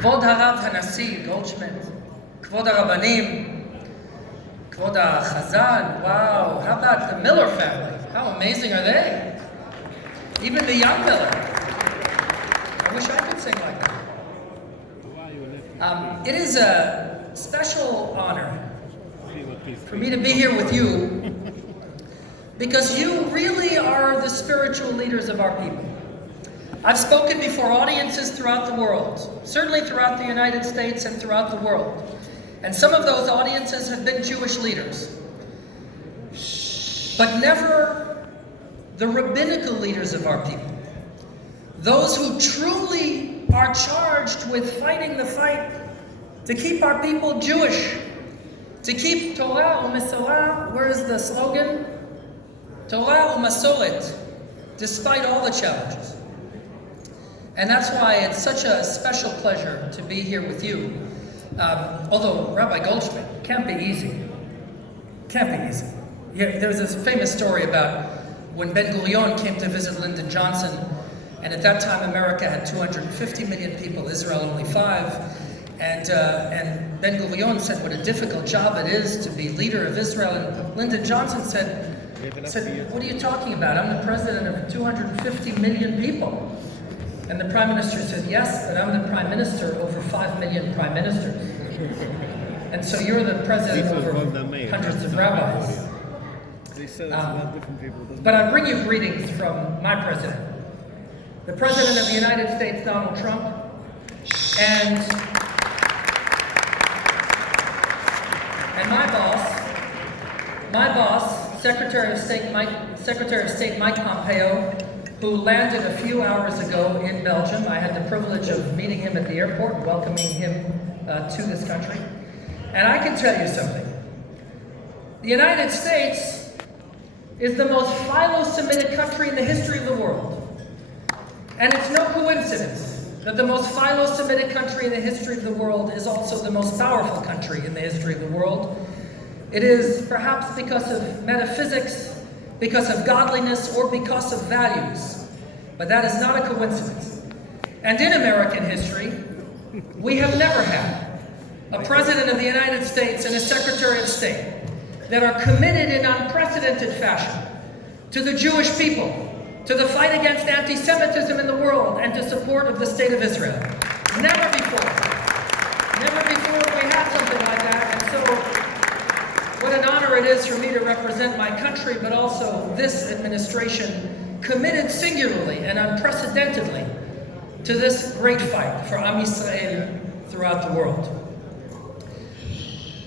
כבוד הרב הנשיא גולדשמיט, כבוד הרבנים, כבוד החזן, wow, how about the Miller family? How amazing are they? Even the young Miller. I wish I could sing like that. It is a special honor for me to be here with you because you really are the spiritual leaders of our people. I've spoken before audiences throughout the world, certainly throughout the United States and throughout the world. And some of those audiences have been Jewish leaders, but never the rabbinical leaders of our people. Those who truly are charged with fighting the fight to keep our people Jewish, to keep Torah u'Mesorah, where is the slogan? Torah u'Masoret, despite all the challenges. And that's why it's such a special pleasure to be here with you. Although Rabbi Goldschmidt, can't be easy. Can't be easy. Yeah, there's this famous story about when Ben-Gurion came to visit Lyndon Johnson, and at that time America had 250 million people, Israel only 5. And Ben-Gurion said what a difficult job it is to be leader of Israel. And Lyndon Johnson said, what are you talking about? I'm the president of 250 million people. And the prime minister said, yes, but I'm the prime minister over 5 million prime ministers. And so you're the president over hundreds of rabbis. But I bring you greetings from my president, the president of the United States, Donald Trump, and my boss, Secretary of State Mike Pompeo, who landed a few hours ago in Belgium. I had the privilege of meeting him at the airport, welcoming him to this country. And I can tell you something. The United States is the most philo-Semitic country in the history of the world. And it's no coincidence that the most philo-Semitic country in the history of the world is also the most powerful country in the history of the world. It is perhaps because of metaphysics, because of godliness, or because of values. But that is not a coincidence. And in American history, we have never had a president of the United States and a Secretary of State that are committed in unprecedented fashion to the Jewish people, to the fight against anti-Semitism in the world, and to support of the State of Israel. Never before have we had something like that. And so, what an honor it is for me to represent my country, but also this administration, committed singularly and unprecedentedly to this great fight for Am Yisrael throughout the world.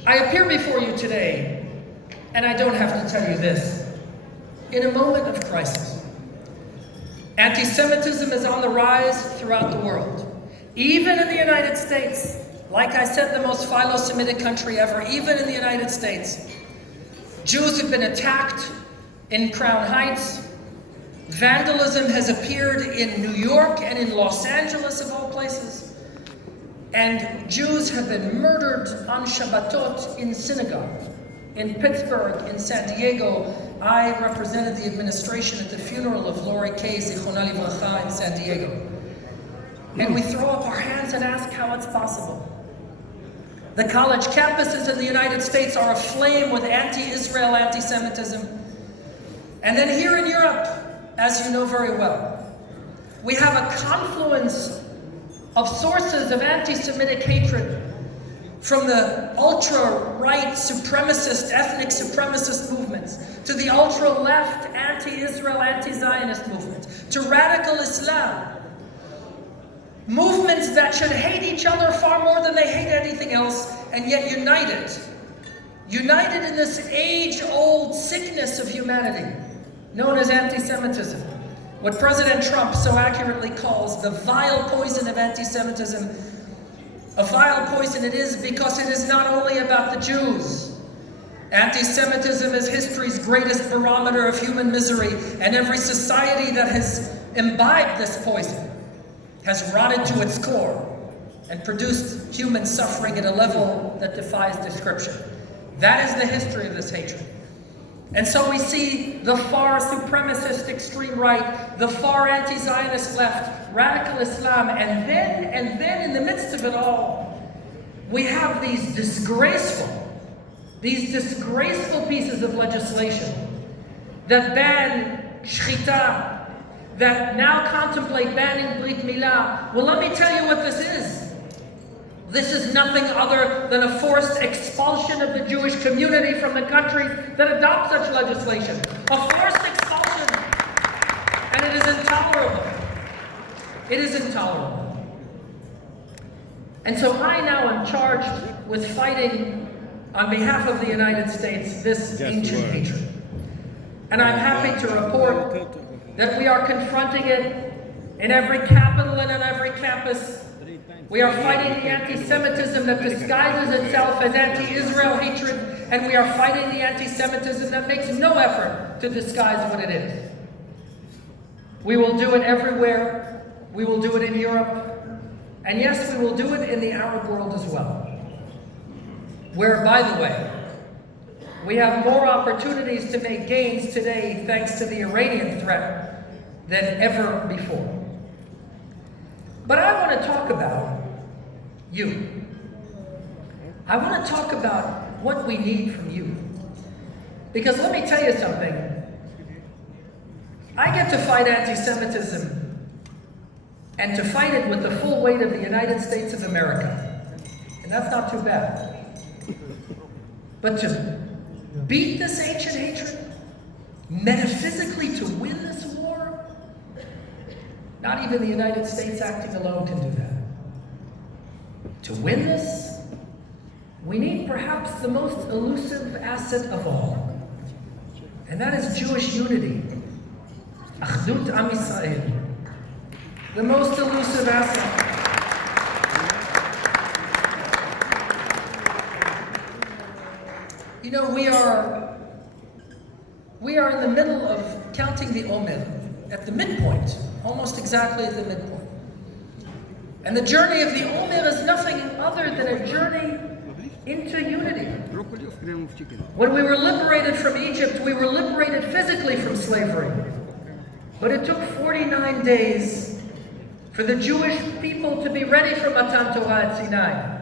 I appear before you today, and I don't have to tell you this, in a moment of crisis. Anti-Semitism is on the rise throughout the world. Even in the United States, like I said, the most philo-Semitic country ever, even in the United States, Jews have been attacked in Crown Heights. Vandalism has appeared in New York and in Los Angeles, of all places. And Jews have been murdered on Shabbatot in synagogues. In Pittsburgh, in San Diego, I represented the administration at the funeral of Lori Kay, Zichronah Livracha, in San Diego. And we throw up our hands and ask how it's possible. The college campuses in the United States are aflame with anti-Israel anti-Semitism. And then here in Europe, as you know very well, we have a confluence of sources of anti-Semitic hatred from the ultra-right supremacist, ethnic supremacist movements, to the ultra-left anti-Israel, anti-Zionist movements, to radical Islam. Movements that should hate each other far more than they hate anything else, and yet united. United in this age-old sickness of humanity, known as anti-Semitism. What President Trump so accurately calls the vile poison of anti-Semitism. A vile poison it is because it is not only about the Jews. Anti-Semitism is history's greatest barometer of human misery, and every society that has imbibed this poison has rotted to its core and produced human suffering at a level that defies description. That is the history of this hatred. And so we see the far supremacist extreme right, the far anti-Zionist left, radical Islam, and then in the midst of it all, we have these disgraceful pieces of legislation that ban shchita, that now contemplate banning Brit Milah. Well, let me tell you what this is. This is nothing other than a forced expulsion of the Jewish community from the countries that adopt such legislation. A forced expulsion. And it is intolerable. It is intolerable. And so I now am charged with fighting on behalf of the United States this ancient hatred. And I'm happy to report that we are confronting it in every capital and on every campus. We are fighting the anti-Semitism that disguises itself as anti-Israel hatred, and we are fighting the anti-Semitism that makes no effort to disguise what it is. We will do it everywhere. We will do it in Europe. And yes, we will do it in the Arab world as well. Where, by the way, we have more opportunities to make gains today thanks to the Iranian threat than ever before. But I want to talk about you. I want to talk about what we need from you. Because let me tell you something. I get to fight anti-Semitism and to fight it with the full weight of the United States of America. And that's not too bad. But to beat this ancient hatred, metaphysically to win this war, not even the United States acting alone can do that. To win this, we need perhaps the most elusive asset of all, and that is Jewish unity. Achdut Am Yisrael. The most elusive asset. You know, we are in the middle of counting the Omer, at the midpoint, almost exactly at the midpoint. And the journey of the Omer is nothing other than a journey into unity. When we were liberated from Egypt, we were liberated physically from slavery. But it took 49 days for the Jewish people to be ready for Matan Torah at Sinai.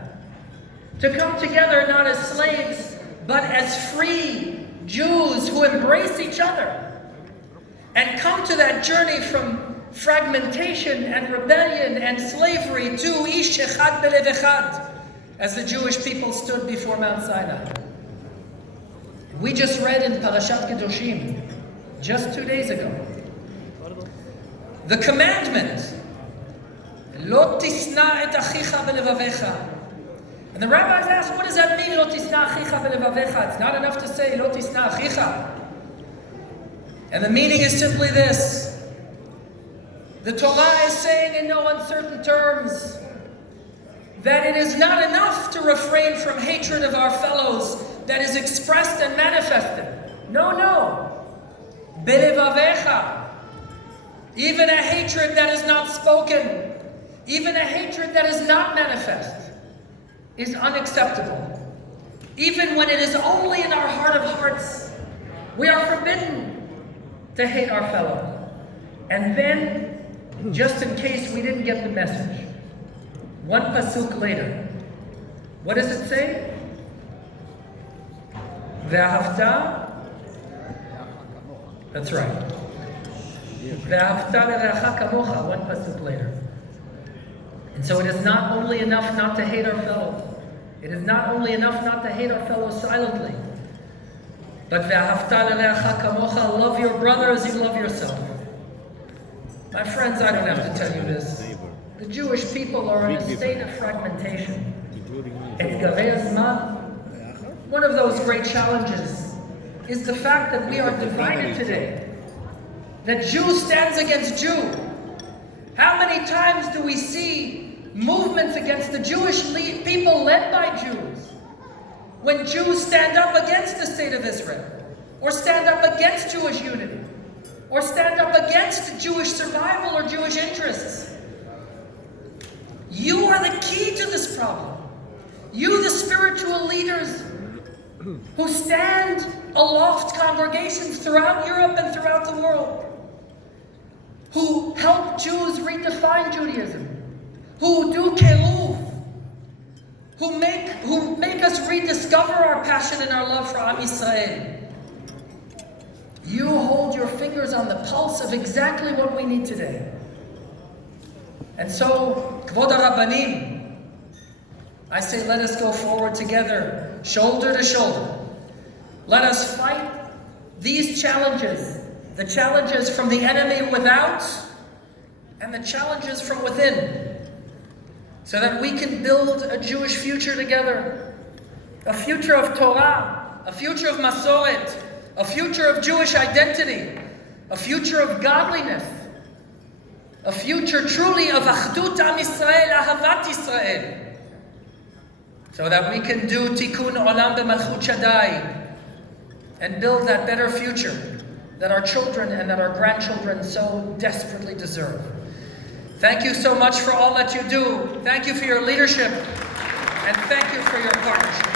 To come together not as slaves, but as free Jews who embrace each other. And come to that journey from fragmentation and rebellion and slavery to Ish Echad Belev Echad, as the Jewish people stood before Mount Sinai. We just read in Parashat Kedoshim, just 2 days ago, the commandment, Lo tisna et achicha belevavecha. And the rabbis asked, what does that mean, Lo tisna achicha belevavecha? It's not enough to say, Lo tisna achicha. And the meaning is simply this. The Torah is saying in no uncertain terms that it is not enough to refrain from hatred of our fellows that is expressed and manifested. No. Belevavecha. Even a hatred that is not spoken, even a hatred that is not manifest, is unacceptable. Even when it is only in our heart of hearts, we are forbidden to hate our fellow. And then, just in case we didn't get the message, one pasuk later, what does it say? Ve'ahavta. That's right. Ve'ahavta le'reacha kamocha, one pasuk later. And so it is not only enough not to hate our fellows. It is not only enough not to hate our fellows silently. But ve'ahavta le'reacha kamocha, love your brother as you love yourself. My friends, I don't have to tell you this. The Jewish people are in a state of fragmentation. One of those great challenges is the fact that we are divided today. That Jew stands against Jew. How many times do we see movements against the Jewish people led by Jews? When Jews stand up against the state of Israel, or stand up against Jewish unity, or stand up against Jewish survival or Jewish interests. You are the key to this problem. You, the spiritual leaders who stand aloft congregations throughout Europe and throughout the world. who help Jews redefine Judaism, who do keruv, who make us rediscover our passion and our love for Am Yisrael. You hold your fingers on the pulse of exactly what we need today. And so, Kvod HaRabbanim, I say let us go forward together, shoulder to shoulder. Let us fight these challenges, the challenges from the enemy without and the challenges from within, so that we can build a Jewish future together, a future of Torah, a future of Masoret, a future of Jewish identity, a future of godliness, a future truly of Achdut Am Yisrael, Ahavat Yisrael, so that we can do Tikkun Olam B'Malchut Shaddai and build that better future that our children and that our grandchildren so desperately deserve. Thank you so much for all that you do. Thank you for your leadership, and thank you for your partnership.